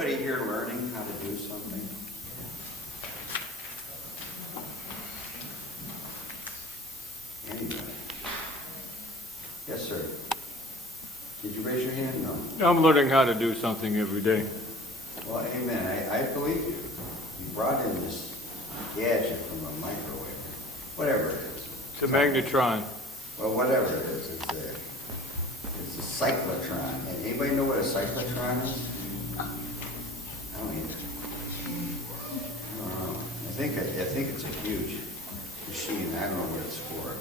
Anybody here learning how to do something? Anybody? Yes, sir. Did you raise your hand? No. I'm learning how to do something every day. Well, amen. I believe you. You brought in this gadget from a microwave. Whatever it is. It's a magnetron. Well, whatever it is. It's a cyclotron. And anybody know what a cyclotron is? I don't either. I don't know. I think it's a huge machine. I don't know what it's for.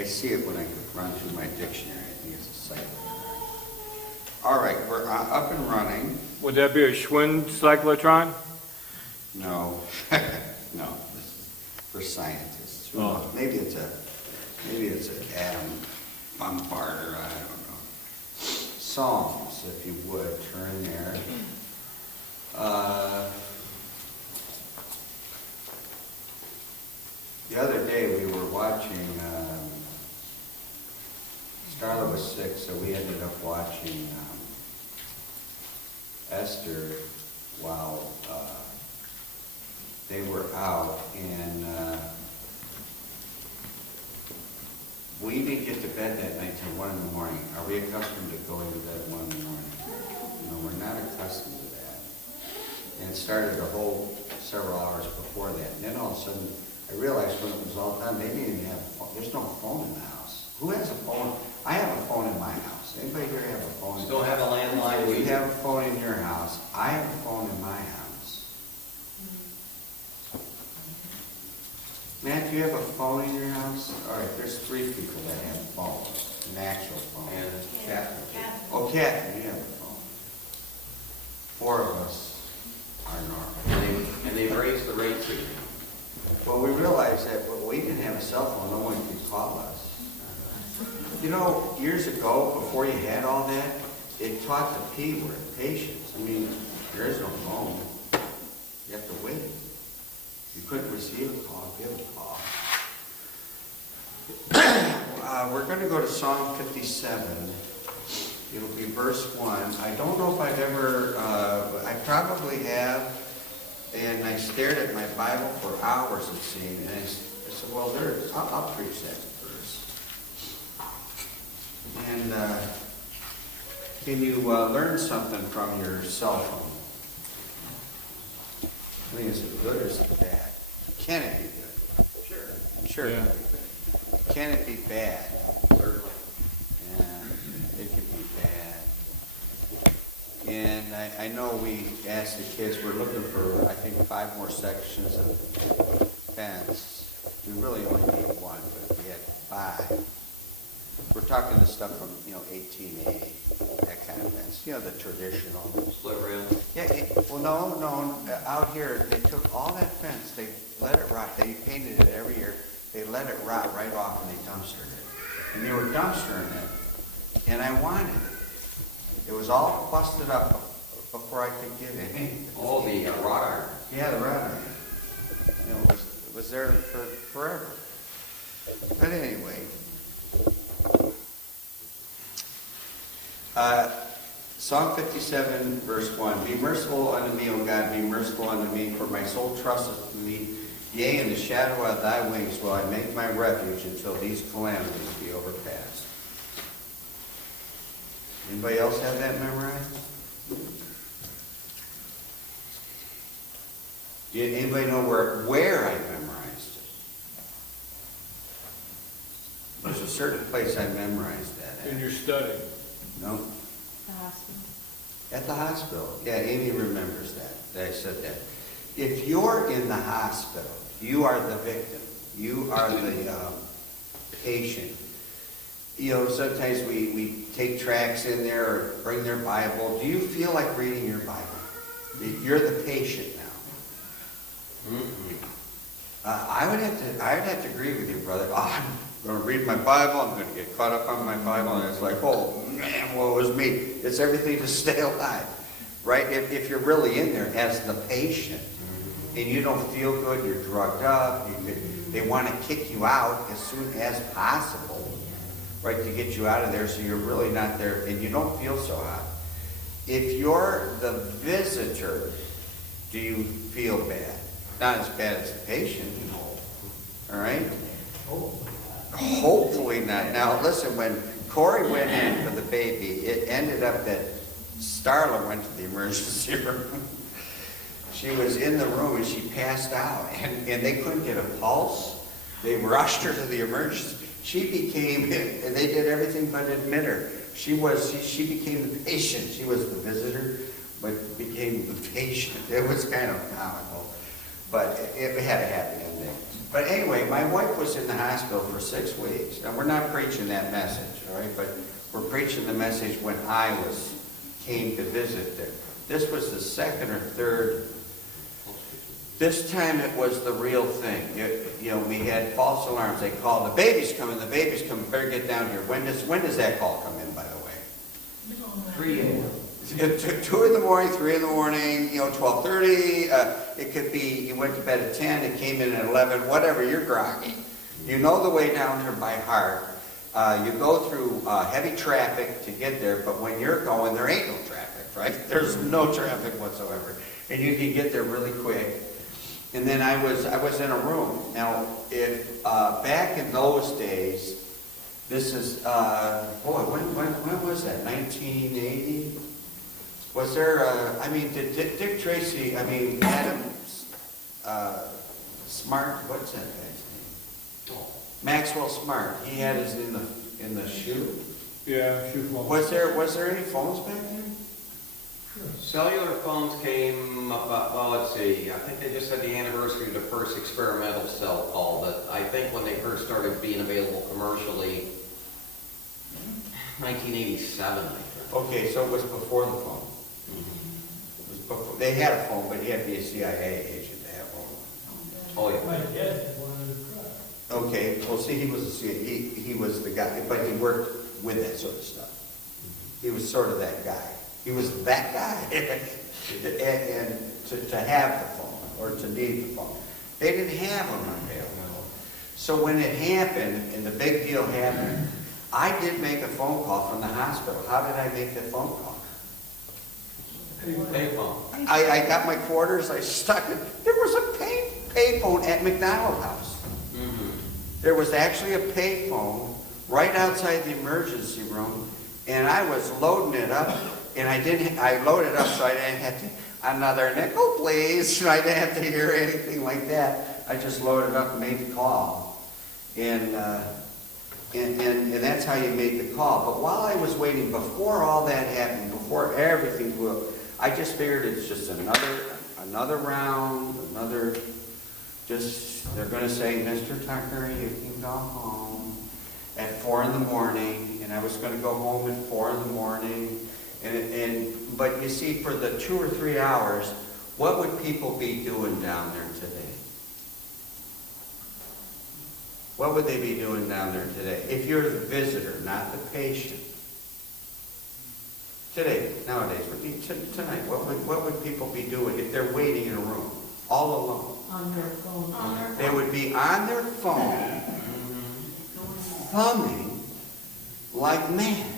I see it when I run through my dictionary. I think it's a cyclotron. All right, we're up and running. Would that be a Schwinn cyclotron? No, no. This is for scientists. Who Oh. knows? Maybe it's an atom bombarder. I don't know. Psalms, if you would turn there. The other day we were watching. Starla was sick, so we ended up watching Esther while they were out, and we didn't get to bed that night till 1 in the morning. Are we accustomed to going to bed at 1 in the morning? No, we're not accustomed to that. And it started a whole several hours before that. And then all of a sudden, I realized when it was all done, they didn't even have a phone. There's no phone in the house. Who has a phone? I have a phone in my house. Anybody here have a phone? Still have a landline? You have a phone in your house. I have a phone in my house. Matt, do you have a phone in your house? All right, there's 3 people that have phones, an actual phone. And Catherine. Oh, Catherine, you have a phone. 4 of us are normal. And they've raised the rate too. Well, we realized that we didn't have a cell phone. No one could call us. You know, years ago, before you had all that, it taught the P word, patience. I mean, there is no phone. You have to wait. You couldn't receive a call, give a call. We're going to go to Psalm 57. It'll be verse 1. I don't know if I've ever, I probably have, and I stared at my Bible for hours, it seemed, and I said, well, I'll preach that verse. And can you learn something from your cell phone? I mean, is it good or is it bad? Can it be good? Sure. Sure. Yeah. Can it be bad? Certainly. Yeah, it can be bad. And I know we asked the kids, we're looking for, I think, 5 more sections of fence. We really only need 1, but we had 5. We're talking the stuff from, 18A, that kind of fence. The traditional. Split rail. Yeah, well, no. Out here, they took all that fence, they let it rot. They painted it every year. They let it rot right off and they dumpstered it. And they were dumpstering it. And I wanted it. It was all busted up before I could get it. Oh, the wrought iron. Yeah, the wrought iron. It was there for forever. But anyway. Psalm 57, verse 1. Be merciful unto me, O God, be merciful unto me, for my soul trusteth in thee. Yea, in the shadow of thy wings will I make my refuge until these calamities be overpassed. Anybody else have that memorized? Did anybody know where I memorized it? There's a certain place I memorized that at. In your study. No? The hospital. At the hospital. Yeah, Amy remembers that I said that. If you're in the hospital, you are the victim. You are the patient. Sometimes we take tracts in there or bring their Bible. Do you feel like reading your Bible? You're the patient now. I would have to agree with you, brother. I'm going to read my Bible. I'm going to get caught up on my Bible. And it's like, oh, man, woe is me. It's everything to stay alive, right? If you're really in there as the patient and you don't feel good, you're drugged up, they want to kick you out as soon as possible, right, to get you out of there so you're really not there and you don't feel so hot. if you're the visitor, do you feel bad? Not as bad as the patient, all right? Hopefully not. Now, listen, when Corey went in for the baby, it ended up that Starla went to the emergency room. She was in the room and she passed out, and they couldn't get a pulse. They rushed her to the emergency. She became, and they did everything but admit her. She became the patient. She was the visitor, but became the patient. It was kind of comical, but it had a happy ending. But anyway, my wife was in the hospital for 6 weeks. Now, we're not preaching that message, all right? But we're preaching the message when I came to visit there. This was the second or third. This time it was the real thing. We had false alarms. They called, the baby's coming, better get down here. When does that call come in, by the way? 3 a.m. 2 in the morning, 3 in the morning, 12:30. It could be you went to bed at 10, it came in at 11, whatever, you're groggy. You know the way down here by heart. You go through heavy traffic to get there, but when you're going, there ain't no traffic, right? There's no traffic whatsoever. And you can get there really quick. And then I was in a room. Now, if back in those days, this is, when was that, 1980? Was there, did Dick Tracy, Adam Smart, what's that guy's name? Maxwell Smart, he had his in the shew? Yeah, shew phone. Was there any phones back then? Cellular phones came about, well, let's see, I think they just had the anniversary of the first experimental cell call, that I think when they first started being available commercially, 1987, I think. Okay, so it was before the phone. It was before, they had a phone, but he had to be a CIA agent to have one. Oh, yeah. My dad had one in the truck. Okay, well, see, he was a CIA, he was the guy, but he worked with that sort of stuff. He was sort of that guy. He was that guy, and to have the phone, or to need the phone. They didn't have them available. So when it happened, and the big deal happened, I did make a phone call from the hospital. How did I make that phone call? Payphone. I got my quarters, I stuck it. There was a payphone at McDonald House. Mm-hmm. There was actually a payphone right outside the emergency room, and I was loading it up. And I loaded up so I didn't have to, another nickel please, I didn't have to hear anything like that. I just loaded up and made the call. And that's how you made the call. But while I was waiting, before all that happened, before everything blew up, I just figured it's just another round, they're going to say, Mr. Tucker, you can go home at 4 in the morning. And I was going to go home at 4 in the morning. But you see, for the 2 or 3 hours, what would people be doing down there today? What would they be doing down there today? If you're the visitor, not the patient. Today, nowadays, tonight, what would people be doing if they're waiting in a room, all alone? On their phone. They would be on their phone, thumbing like mad.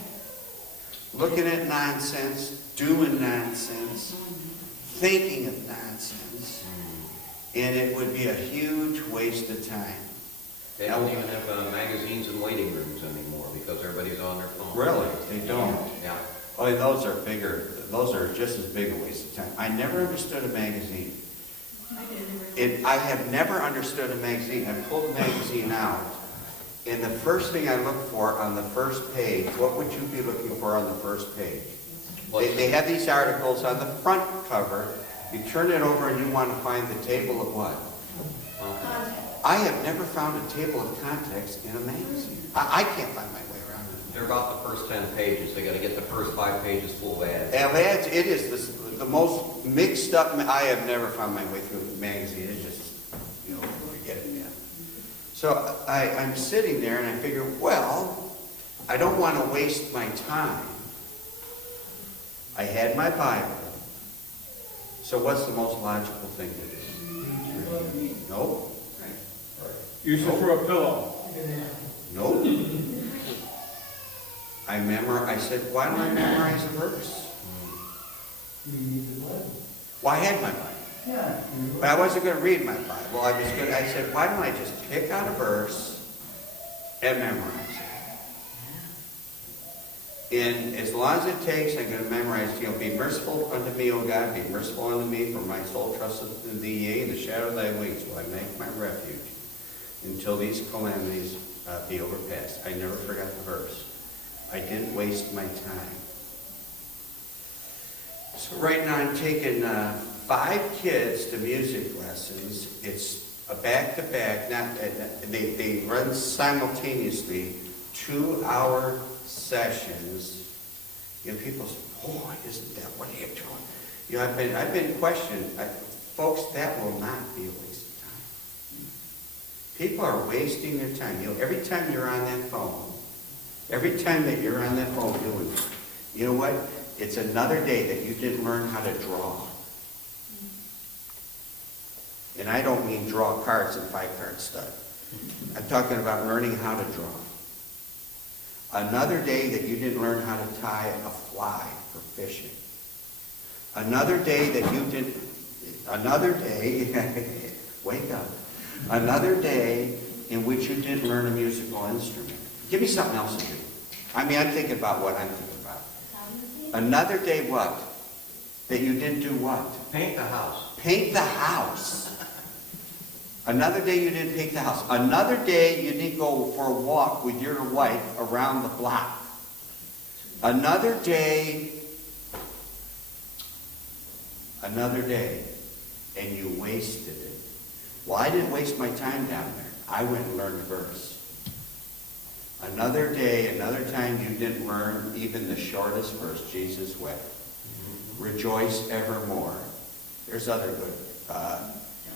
Looking at nonsense, doing nonsense, thinking of nonsense, and it would be a huge waste of time. They don't even have magazines in waiting rooms anymore because everybody's on their phone. Really? They don't? Yeah. Oh, and those are bigger. Those are just as big a waste of time. I never understood a magazine. I have never understood a magazine. I pulled a magazine out, and the first thing I look for on the first page, what would you be looking for on the first page? They have these articles on the front cover. You turn it over and you want to find the table of what? I have never found a table of contents in a magazine. I can't find my way around it. They're about the first 10 pages. They got to get the first 5 pages full of ads. Ads, it is the most mixed up. I have never found my way through a magazine. It's just, forget it, man. So I'm sitting there and I figure, well, I don't want to waste my time. I had my Bible. So what's the most logical thing to do? Nope. Use it for a pillow. Nope. I said, why don't I memorize a verse? You need the Bible. Well, I had my Bible. Yeah. But I wasn't going to read my Bible. I said, why don't I just pick out a verse and memorize it? And as long as it takes, I'm going to memorize, be merciful unto me, O God, be merciful unto me, for my soul trusteth in thee, yea, in the shadow of thy wings will I make my refuge, until these calamities be overpassed. I never forgot the verse. I didn't waste my time. So right now I'm taking 5 kids to music lessons. It's a back-to-back, they run simultaneously, 2-hour sessions. People say, oh, isn't that what you're doing? I've been questioned. Folks, that will not be a waste of time. People are wasting their time. Every time you're on that phone, every time that you're on that phone doing it, you know what? It's another day that you didn't learn how to draw. And I don't mean draw cards and 5-card stuff. I'm talking about learning how to draw. Another day that you didn't learn how to tie a fly for fishing. Another day that you didn't, wake up. Another day in which you didn't learn a musical instrument. Give me something else to do. I'm thinking about what I'm thinking about. Another day what? That you didn't do what? Paint the house. Paint the house. Another day you didn't paint the house. Another day you didn't go for a walk with your wife around the block. Another day, and you wasted it. Well, I didn't waste my time down there. I went and learned a verse. Another day, another time you didn't learn even the shortest verse, Jesus wept. Rejoice evermore. There's other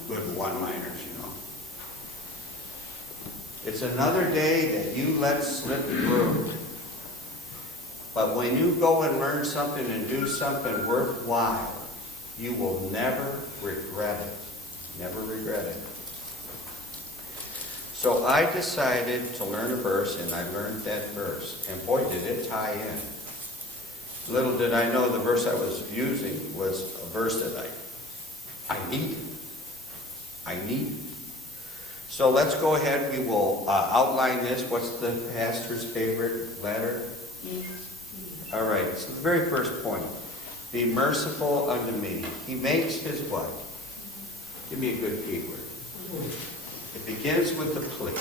good one-liners, It's another day that you let slip through. But when you go and learn something and do something worthwhile, you will never regret it. Never regret it. So I decided to learn a verse, and I learned that verse. And boy, did it tie in. Little did I know the verse I was using was a verse that I needed. I need. So let's go ahead. We will outline this. What's the pastor's favorite letter? All right. It's the very first point. Be merciful unto me. He makes his what? Give me a good keyword. It begins with the plea.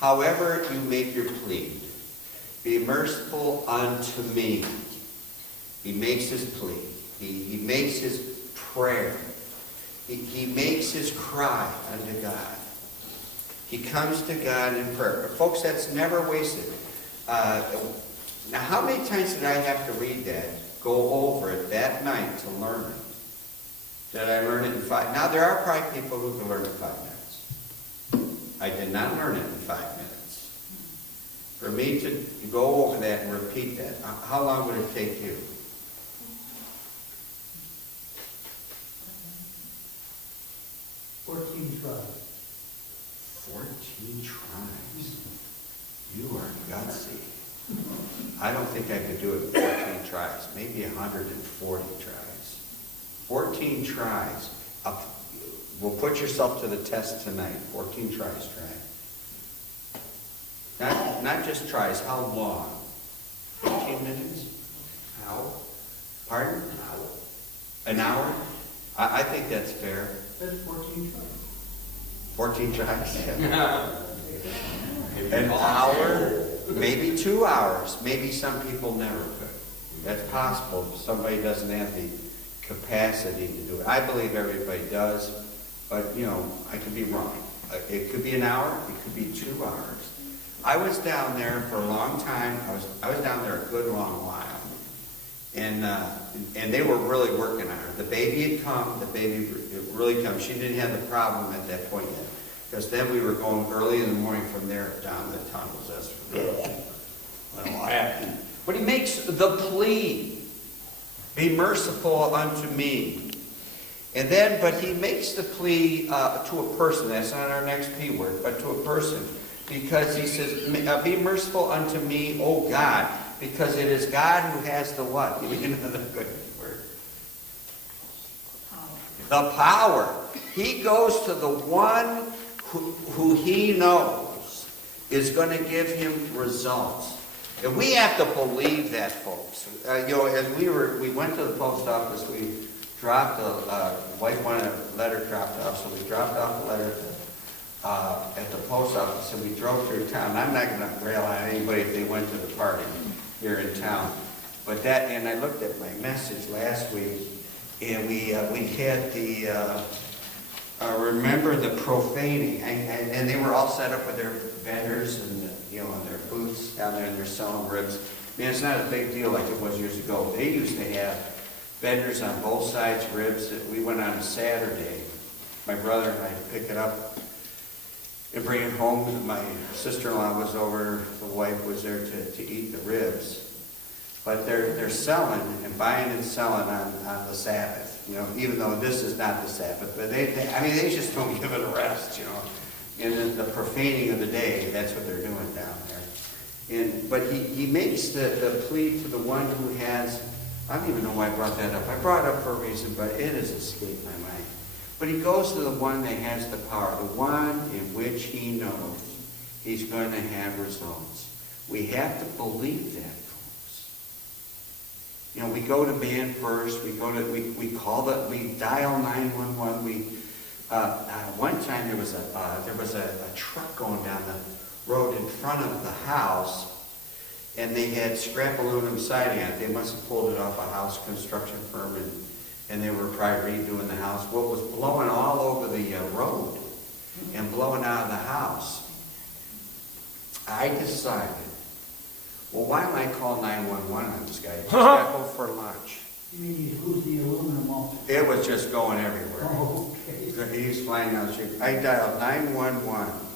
However you make your plea, be merciful unto me. He makes his plea. He makes his prayer. He makes his cry unto God. He comes to God in prayer. But folks, that's never wasted. Now, how many times did I have to read that, go over it that night to learn it? Did I learn it in 5? Now, there are probably people who can learn it in 5 minutes. I did not learn it in 5 minutes. For me to go over that and repeat that, how long would it take you? 14 tries. 14 tries. You are gutsy. I don't think I could do it in 14 tries. Maybe 140 tries. 14 tries. We'll put yourself to the test tonight. 14 tries, try. Not just tries. How long? 15 minutes? An hour? Pardon? An hour. An hour? I think that's fair. That's 14 tries. 14 tries? An hour? Maybe 2 hours. Maybe some people never could. That's possible if somebody doesn't have the capacity to do it. I believe everybody does, but, I could be wrong. It could be an hour. It could be 2 hours. I was down there for a long time. I was down there a good long while. And they were really working on her. The baby had come. The baby had really come. She didn't have the problem at that point yet. Because then we were going early in the morning from there down the tunnels. That's what happened. But he makes the plea. Be merciful unto me. And then, but he makes the plea to a person. That's not our next P word, but to a person. Because he says, be merciful unto me, O God. Because it is God who has the what? Give me another good word. The power. He goes to the one who he knows is going to give him results. And we have to believe that, folks. As we went to the post office, we dropped wife wanted a letter dropped off, so we dropped off a letter at the post office, and we drove through town. I'm not going to rail on anybody if they went to the party here in town, but and I looked at my message last week, and we had the remember the profaning, and they were all set up with their vendors and and their booths down there, and they're selling ribs. Man, it's not a big deal like it was years ago. They used to have vendors on both sides, ribs. We went on a Saturday. My brother and I pick it up and bring it home. My sister-in-law was over. The wife was there to eat the ribs. But they're selling and buying and selling on the Sabbath. Even though this is not the Sabbath, but they just don't give it a rest. And the profaning of the day, that's what they're doing down there. But he makes the plea to the one who has. I don't even know why I brought that up. I brought it up for a reason, but it has escaped my mind. But he goes to the one that has the power, the one in which he knows he's going to have results. We have to believe that, folks. We go to man first. We dial 911. One time there was a truck going down the road in front of the house, and they had scrap aluminum siding on it. They must have pulled it off a house construction firm, and they were probably redoing the house. What was blowing all over the road and blowing out of the house, I decided, well, why don't I call 911 on this guy? He just got home for lunch. You mean you lose the aluminum off? It was just going everywhere. Oh, okay. He's flying down the street. I dialed 911.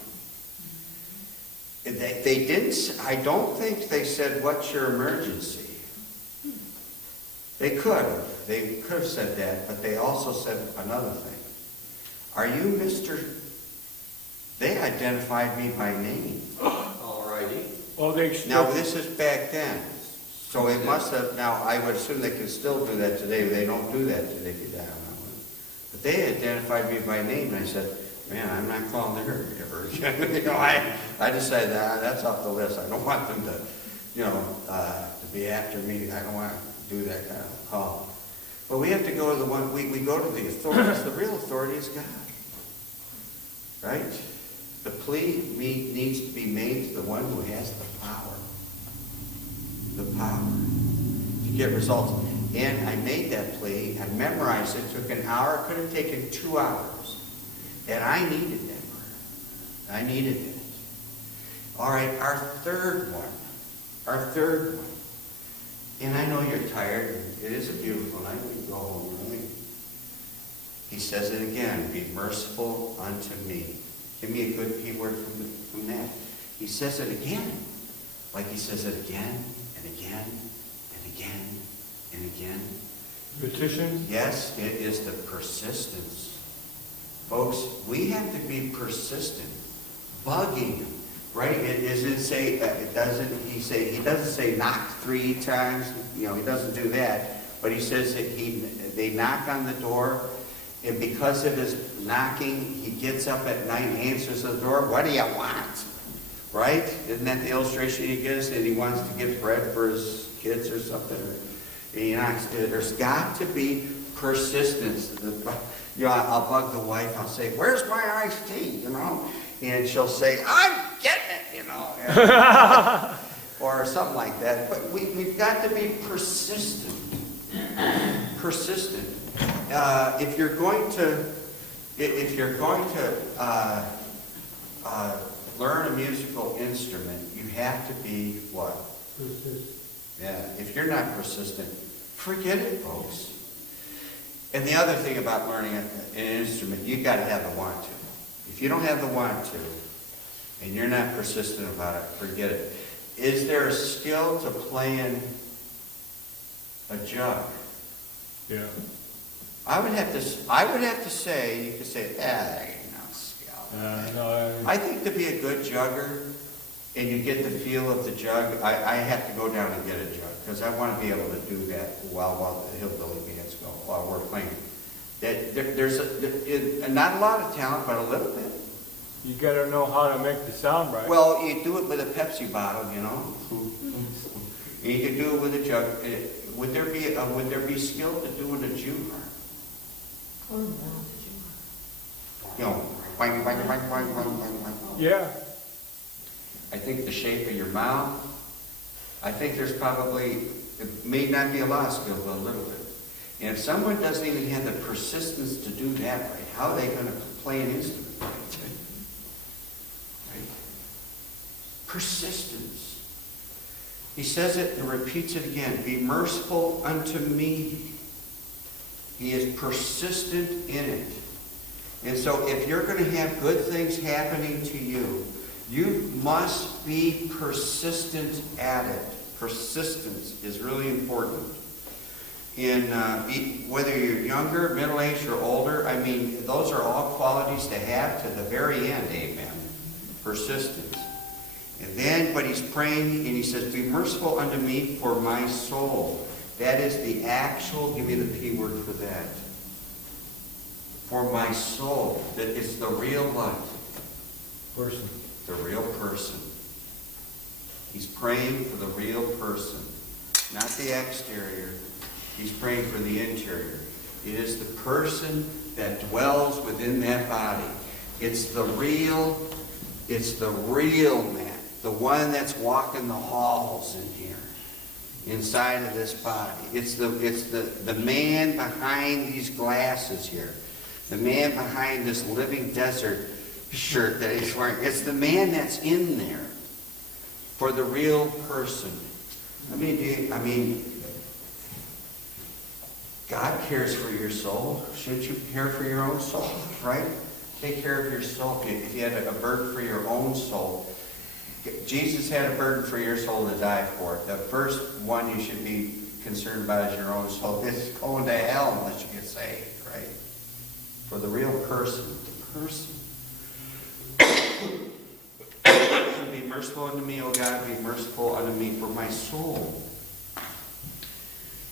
They didn't, I don't think they said, what's your emergency? They could have said that, but they also said another thing. Are you Mr. They identified me by name. Alrighty. Oh, Now, this is back then. So it must have, now I would assume they can still do that today. They don't do that today if you dial 911. But they identified me by name, and I said, man, I'm not calling their urgent. I decided that's off the list. I don't want them to be after me. I don't want to do that kind of call. But we have to go to the one, we go to the authorities. The real authority is God. Right? The plea needs to be made to the one who has the power. The power to get results. And I made that plea. I memorized it. Took an hour. It could have taken 2 hours. And I needed that prayer. I needed it. All right, our third one. And I know you're tired. It is a beautiful night. We can go home early. He says it again. Be merciful unto me. Give me a good keyword from that. He says it again. Like he says it again and again and again and again. Petition? Yes, it is the persistence. Folks, we have to be persistent. Bugging him. Right? He doesn't say knock 3 times. He doesn't do that. But he says that they knock on the door, and because of his knocking, he gets up at night and answers the door. What do you want? Right? Isn't that the illustration he gives? And he wants to get bread for his kids or something. And he knocks. There's got to be persistence. I'll bug the wife. I'll say, "Where's my iced tea?" And she'll say, "I'm getting it," or something like that. But we've got to be persistent. Persistent. If you're going to learn a musical instrument, you have to be what? Persistent. Yeah. If you're not persistent, forget it, folks. And the other thing about learning an instrument, you got to have the want to. If you don't have the want to, and you're not persistent about it, forget it. Is there a skill to playing a jug? Yeah. I would have to say, you could say, there ain't no skill. I think to be a good jugger, and you get the feel of the jug, I have to go down and get a jug, because I want to be able to do that while the hillbilly bands go, while we're playing That there's not a lot of talent, but a little bit. You gotta know how to make the sound right. Well, you do it with a Pepsi bottle, you know. You could do it with a jug. Would there be skill to do with a Jew? You know, bang, bang, bang, bang, bang, bang, bang. Yeah. I think the shape of your mouth. I think there's probably, it may not be a lot of skill, but a little bit. And if someone doesn't even have the persistence to do that right, how are they going to play an instrument right? Right? Persistence. He says it and repeats it again. Be merciful unto me. He is persistent in it. And so if you're going to have good things happening to you, you must be persistent at it. Persistence is really important. In whether you're younger, middle-aged, or older, I mean, those are all qualities to have to the very end, amen. Persistence. And then, but he's praying, and he says, be merciful unto me for my soul. That is the actual, give me the P word for that. For my soul. That it's the real what? Person. The real person. He's praying for the real person. Not the exterior. He's praying for the interior. It is the person that dwells within that body. It's the real man. The one that's walking the halls in here. Inside of this body. It's the man behind these glasses here. The man behind this living desert shirt that he's wearing. It's the man that's in there. For the real person. I mean, God cares for your soul. Shouldn't you care for your own soul, right? Take care of your soul. If you had a burden for your own soul, Jesus had a burden for your soul to die for. The first one you should be concerned about is your own soul. It's going to hell unless you get saved, right? For the real person, the person. Be merciful unto me, O God, be merciful unto me, for my soul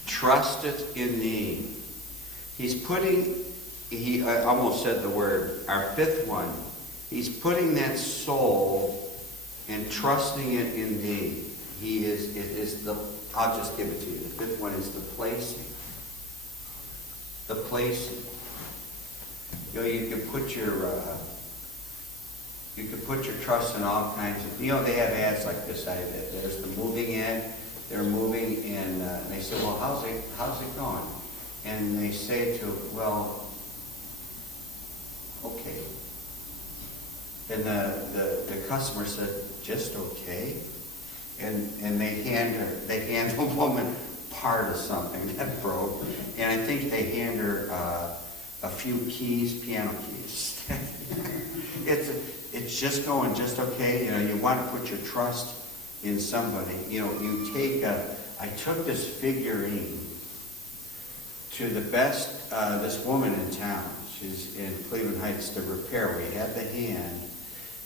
trusteth in thee. I almost said the word, our fifth one. He's putting that soul and trusting it in thee. I'll just give it to you. The fifth one is the placing. The placing. You know, you can put your trust in all kinds of, they have ads like this. There's the moving in, they're moving, and they say, well, how's it going? And they say well, okay. And the customer said, just okay. And they hand the woman part of something that broke, and I think they hand her a few keys, piano keys. It's just going just okay. You want to put your trust in somebody. I took this figurine to the best, this woman in town. She's in Cleveland Heights, to repair. We had the hand.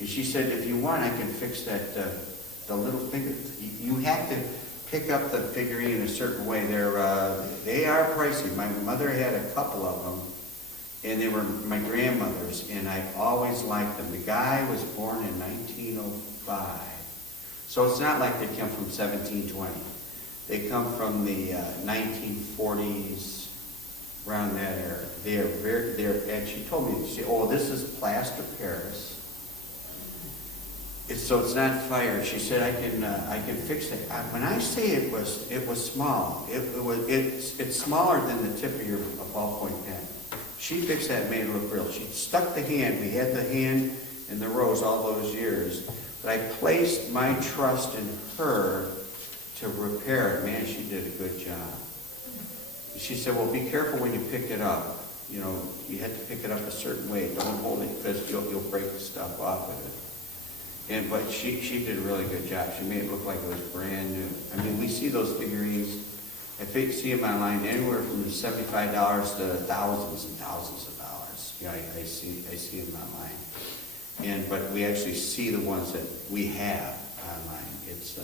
And she said, if you want, I can fix that, the little finger. You have to pick up the figurine in a certain way. They are pricey. My mother had a couple of them. And they were my grandmother's, and I always liked them. The guy was born in 1905. So it's not like they come from 1720. They come from the 1940s, around that era. And she told me, this is plaster Paris. So it's not fire. She said, I can fix it. When I say it was small, it's smaller than the tip of your ballpoint pen. She fixed that and made it look real. She stuck the hand. We had the hand in the rose all those years. But I placed my trust in her to repair it. Man, she did a good job. She said, well, be careful when you pick it up. You have to pick it up a certain way. Don't hold it because you'll break the stuff off of it. But she did a really good job. She made it look like it was brand new. I mean, we see those figurines. I see them online anywhere from $75 to thousands and thousands of dollars. I see them online. But we actually see the ones that we have online. It's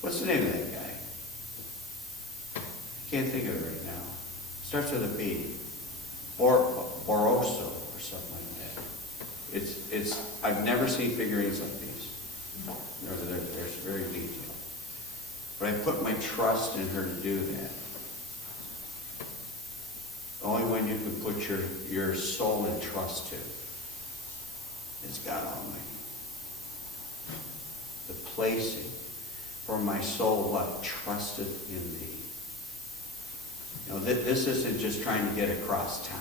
what's the name of that guy? I can't think of it right now. Starts with a B. Or I've never seen figurines like these. They're very detailed. But I put my trust in her to do that. The only one you can put your soul in trust to is God Almighty. The placing for my soul what? Trusted in thee. You know, this isn't just trying to get across town.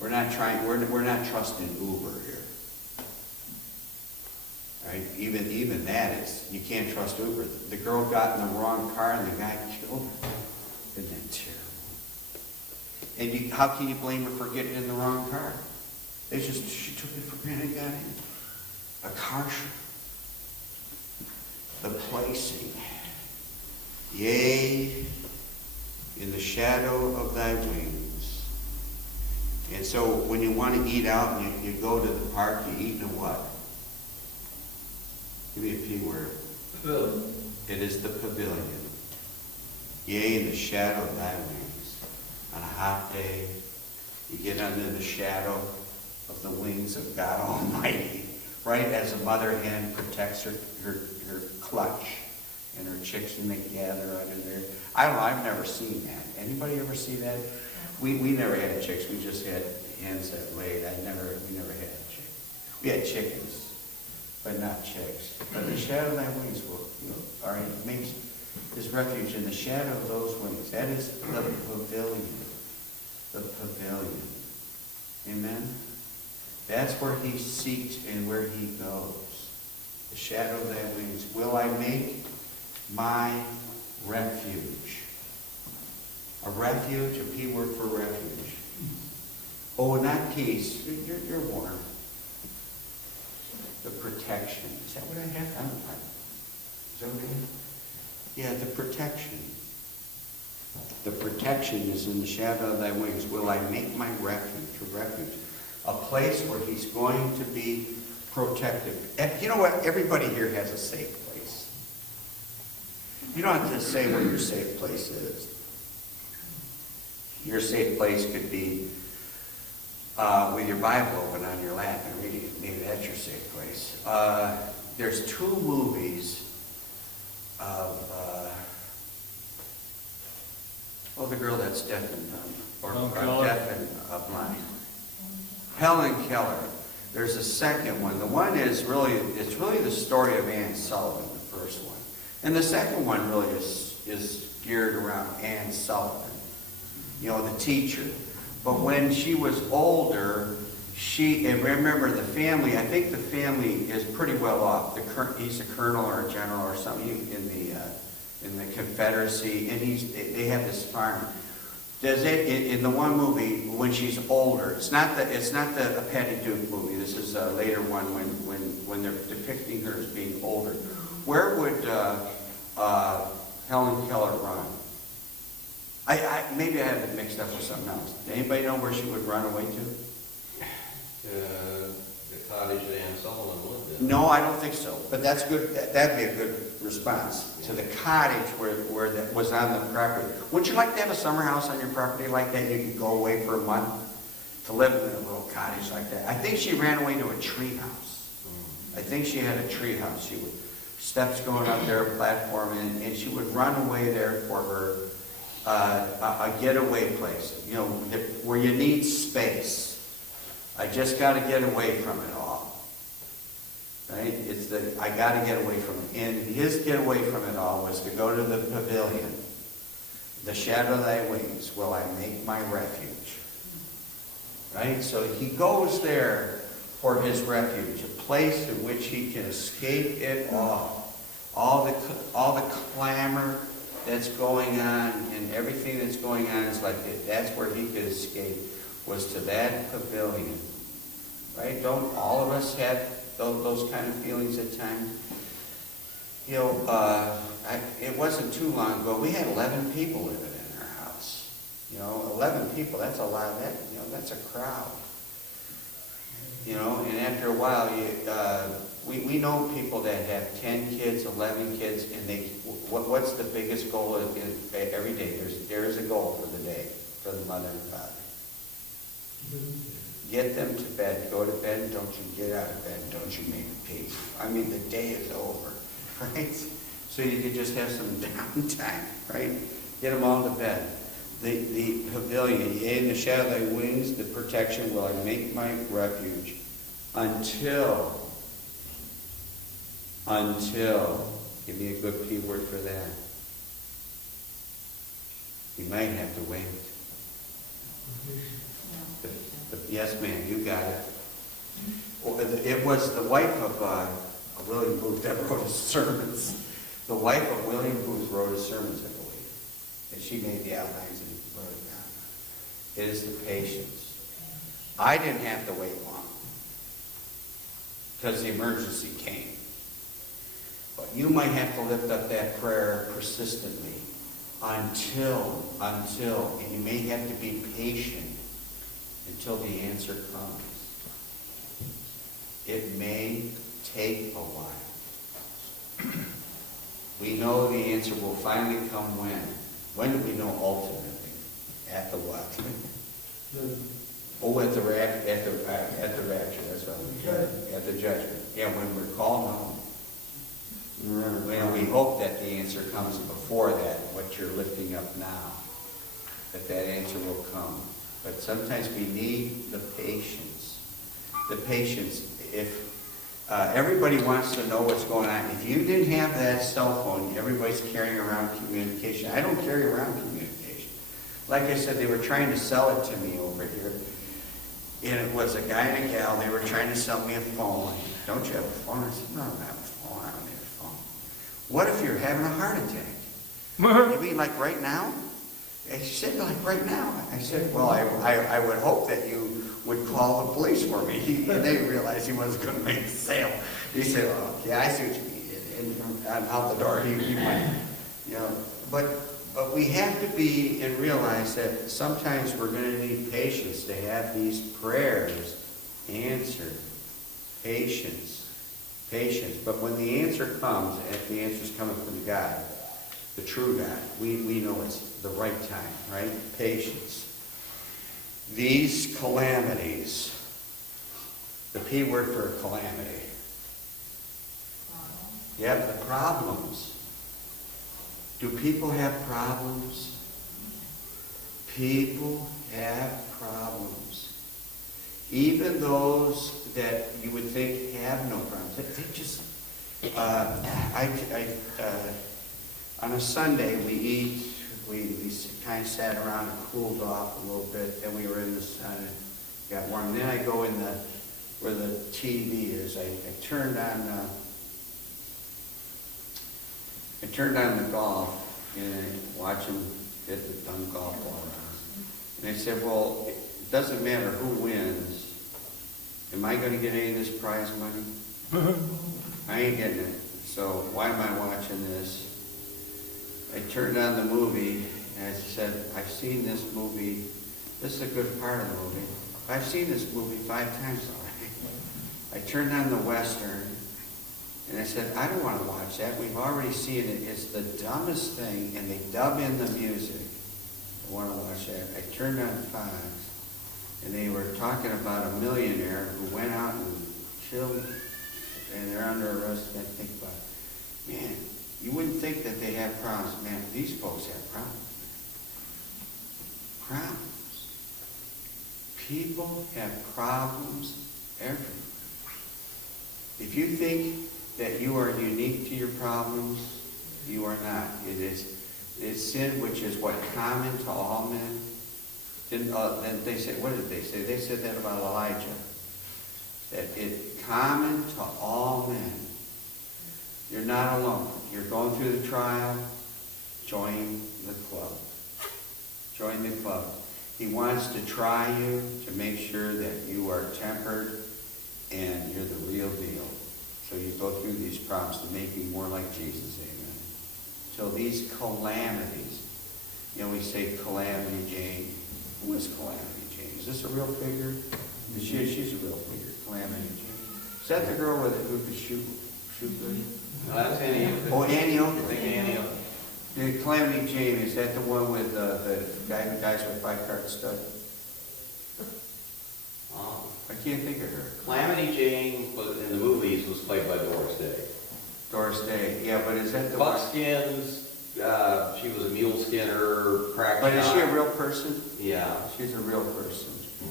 We're not trusting Uber here. Right? Even that is, you can't trust Uber. The girl got in the wrong car and the guy killed her. Isn't that terrible? And how can you blame her for getting in the wrong car? She took it for granted and got in. A car. The placing. Yea, in the shadow of thy wings. And so when you want to eat out and you go to the park, you eat in a what? Give me a P word. Pavilion. It is the pavilion. Yea, in the shadow of thy wings. On a hot day, you get under the shadow of the wings of God Almighty. Right? As a mother hen protects her clutch and her chicks, and they gather under there. I don't know, I've never seen that. Anybody ever see that? We never had chicks, we just had hens that laid. We never had chickens. We had chickens, but not chicks. But the shadow of thy wings will, all right, makes his refuge in the shadow of those wings. That is the pavilion. The pavilion. Amen? That's where he seeks and where he goes. The shadow of thy wings. Will I make my refuge? A refuge, a P word for refuge. Oh, not peace. You're warm. The protection. Is that what I have? I don't know. Is that okay? Yeah, the protection. The protection is in the shadow of thy wings. Will I make my refuge a refuge? A place where he's going to be protected. And you know what? Everybody here has a safe place. You don't have to say where your safe place is. Your safe place could be with your Bible open on your lap and reading it. Maybe that's your safe place. There's two movies of the girl that's deaf and dumb, or deaf and blind. Helen Keller. There's a second one. The one is really the story of Anne Sullivan, the first one. And the second one really is geared around Anne Sullivan, the teacher. But when she was older, and remember the family, I think the family is pretty well off. He's a colonel or a general or something in the Confederacy, and they have this farm. Does it in the one movie when she's older? It's not the Patty Duke movie. This is a later one when they're depicting her as being older. Where would Helen Keller run? Maybe I have it mixed up with something else. Anybody know where she would run away to? The cottage that Anne Sullivan lived in. No, I don't think so. But that's good. That'd be a good response. To the cottage where that was on the property. Would you like to have a summer house on your property like that? You could go away for a month to live in a little cottage like that. I think she ran away to a tree house. I think she had a tree house. She would steps going up there, a platform, and she would run away there for her a getaway place. Where you need space. I just got to get away from it all. Right? I got to get away from it. And his getaway from it all was to go to the pavilion. The shadow of thy wings will I make my refuge. Right? So he goes there for his refuge, a place in which he can escape it all. All the clamor that's going on and everything that's going on is like it. That's where he could escape, was to that pavilion. Right? Don't all of us have those kind of feelings at times? It wasn't too long ago. We had 11 people living in our house. 11 people, that's a lot. That's a crowd. And after a while, we know people that have 10 kids, 11 kids, and what's the biggest goal every day? There is a goal for the day for the mother and father. get them to bed, go to bed, don't you get out of bed, don't you make peace. I mean, the day is over, right? So you could just have some downtime, right? Get them all to bed. The pavilion, yea, in the shadow of thy wings, the protection will I make my refuge until, give me a good P word for that. You might have to wait. Yes, ma'am, you got it. Well, it was the wife of William Booth that wrote his sermons. The wife of William Booth wrote his sermons, I believe. And she made the outlines and wrote it down. It is the patience. I didn't have to wait long because the emergency came. But you might have to lift up that prayer persistently until, and you may have to be patient until the answer comes. It may take a while. We know the answer will finally come when? When do we know ultimately? At the what? Oh, at the rapture, that's right. At the judgment. Yeah, when we're called home. And we hope that the answer comes before that, what you're lifting up now. That answer will come. But sometimes we need the patience. The patience. If everybody wants to know what's going on. If you didn't have that cell phone, everybody's carrying around communication. I don't carry around communication. Like I said, they were trying to sell it to me over here. And it was a guy and a gal. They were trying to sell me a phone. Don't you have a phone? I said, no, I don't have a phone. I don't need a phone. What if you're having a heart attack? You mean like right now? He said, like right now. I said, well, I would hope that you would call the police for me. And they realized he wasn't going to make the sale. He said, well, yeah, I see what you mean. And out the door, he might, but we have to be and realize that sometimes we're going to need patience to have these prayers answered. Patience. But when the answer comes, if the answer is coming from God, the true God, we know it's the right time, right? Patience. These calamities, the P word for a calamity. Yeah, the problems. Do people have problems? People have problems. Even those that you would think have no problems. They just, on a Sunday we kind of sat around and cooled off a little bit. Then we were in the sun and got warm. And then I go in where the TV is. I turned on the golf and I watch them hit the dumb golf ball around. And I said, well, it doesn't matter who wins. Am I going to get any of this prize money? I ain't getting it. So why am I watching this? I turned on the movie and I said, I've seen this movie. This is a good part of the movie. I've seen this movie 5 times already. I turned on the Western and I said, I don't want to watch that. We've already seen it. It's the dumbest thing, and they dub in the music. I want to watch that. I turned on Fox, and they were talking about a millionaire who went out and killed, and they're under arrest. And I think about, man, you wouldn't think that they have problems. Man, these folks have problems. Problems. People have problems everywhere. If you think that you are unique to your problems, you are not. It's sin, which is what? Common to all men. Then they said, what did they say? They said that about Elijah. That it's common to all men. You're not alone. You're going through the trial. Join the club. Join the club. He wants to try you to make sure that you are tempered and you're the real deal. So you go through these problems to make you more like Jesus, amen. So these calamities, we say Calamity Jane. Who is Calamity Jane? Is this a real figure? She's a real figure, Calamity Jane. Is that the girl who could shoot good? No, that's Annie. Oh, Annie Oakley. I think Annie Oakley. The Calamity Jane, is that the one with the guy who dies with 5 card stud? Oh, can't think of her. Calamity Jane was, in the movies was played by Doris Day. Doris Day, yeah, but is that the one? Buckskins, she was a mule skinner, crack But is shot. she a real person? Yeah, She's a real person.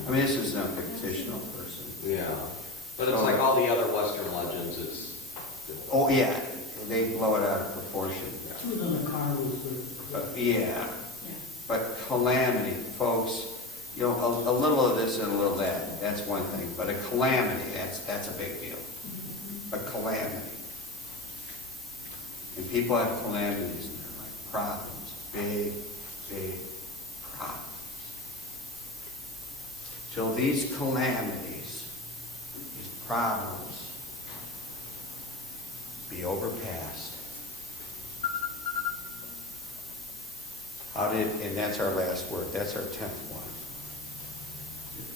I mean, this is a fictional person. yeah. But it's like all the other Western legends, it's... Oh, yeah, they blow it out of proportion. She was on the car with Yeah, but calamity, folks, you know, a little of this and a little of that, that's one thing. But a calamity, that's a big deal. A calamity. And people have calamities and they're like problems, big, big problems. Till these calamities, these problems, be overpassed. And that's our last word, that's our 10th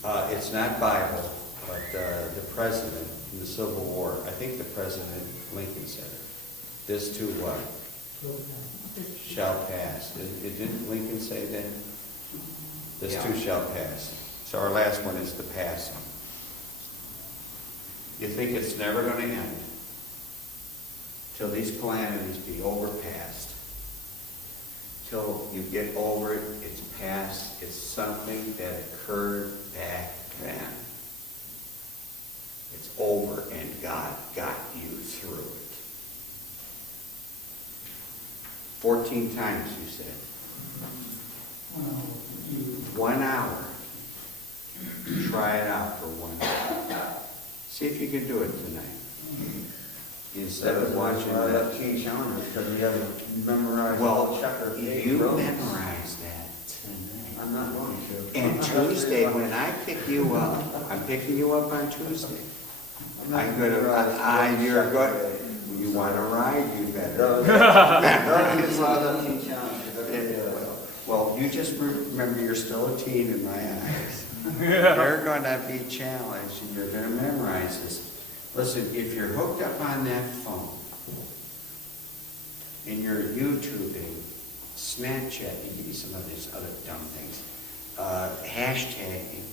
one. It's not Bible, but the president in the Civil War, I think the President Lincoln said it. This too what? Shall pass. Didn't Lincoln say that? This too shall pass. So our last one is the passing. You think it's never going to end till these calamities be overpassed. Till you get over it, it's past, it's something that occurred back then. It's over and God got you through it. 14 times you said. 1 hour. Try it out for 1 hour. See if you can do it tonight. Instead of watching that. King Challenge, because we haven't memorized Well, all chapter 8. you Romans. memorize that tonight. I'm not going to. And Tuesday, when I pick you up, I'm picking you up on Tuesday. I'm gonna, you're good. You want to ride, you better. Well, you just remember you're still a teen in my eyes. You're going to be challenged and you're going to memorize this. Listen, if you're hooked up on that phone and you're YouTubing, Snapchatting, give me some of these other dumb things, hashtagging,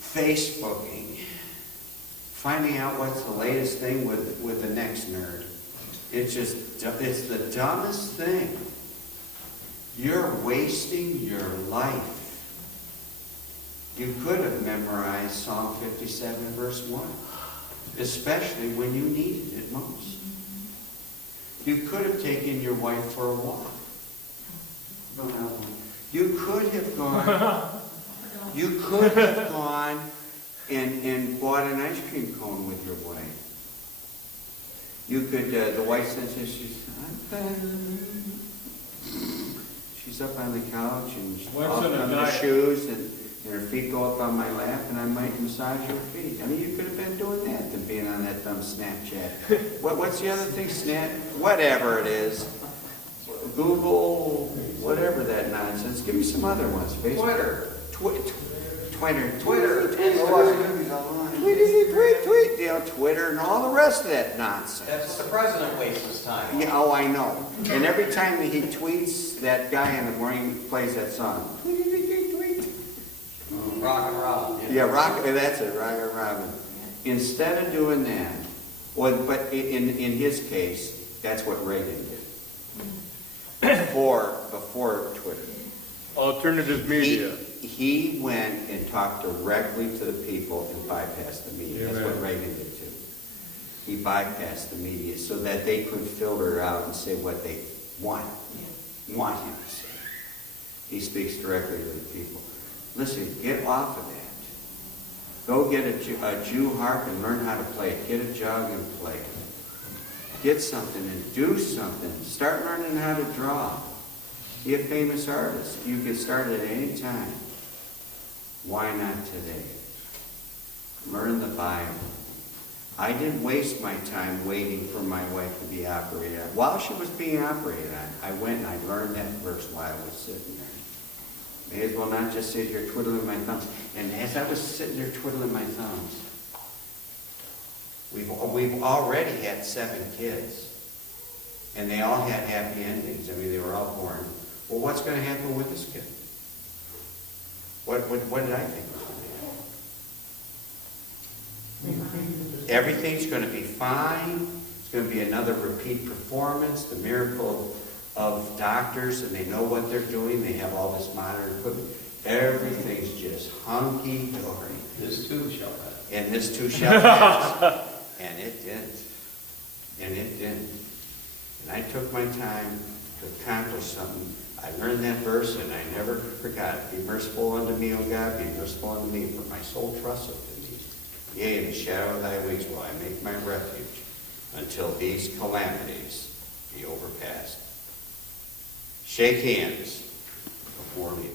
Facebooking, finding out what's the latest thing with the next nerd. It's the dumbest thing. You're wasting your life. You could have memorized Psalm 57, verse 1, especially when you needed it most. You could have taken your wife for a walk. You could have gone and bought an ice cream cone with your wife. You could, the wife says, she's up on the couch and she's off on the shoes and her feet go up on my lap and I might massage her feet. I mean, you could have been doing that than being on that dumb Snapchat. What's the other thing? Whatever it is. Google, whatever that nonsense. Give me some other ones. Facebook. Twitter. Tweet. You know, Twitter and all the rest of that nonsense. That's what the president wastes his time on. Yeah, oh, I know. And every time that he tweets, that guy in the morning plays that song. Tweet. Rockin' Robin. Yeah, that's it, Rockin' Robin. Instead of doing that, but in his case, that's what Reagan did. Before Twitter. Alternative media. He went and talked directly to the people and bypassed the media. That's what Reagan did too. He bypassed the media so that they could filter out and say what they want him to say. He speaks directly to the people. Listen, get off of that. Go get a Jew harp and learn how to play it. Get a jug and play it. Get something and do something. Start learning how to draw. Be a famous artist. You can start at any time. Why not today? Learn the Bible. I didn't waste my time waiting for my wife to be operated on. While she was being operated on, I went and I learned that verse while I was sitting there. May as well not just sit here twiddling my thumbs. And as I was sitting there twiddling my thumbs, we've already had 7 kids. And they all had happy endings. I mean, they were all born. Well, what's going to happen with this kid? What did I think was going to happen? Everything's going to be fine. It's going to be another repeat performance. The miracle of doctors, and they know what they're doing. They have all this modern equipment. Everything's just hunky-dory. This too shall pass. And this too shall pass. And it didn't. And it didn't. And I took my time to accomplish something. I learned that verse, and I never forgot it. Be merciful unto me, O God, be merciful unto me, for my soul trusteth in thee. Yea, in the shadow of thy wings will I make my refuge, until these calamities be overpassed. Shake hands before me.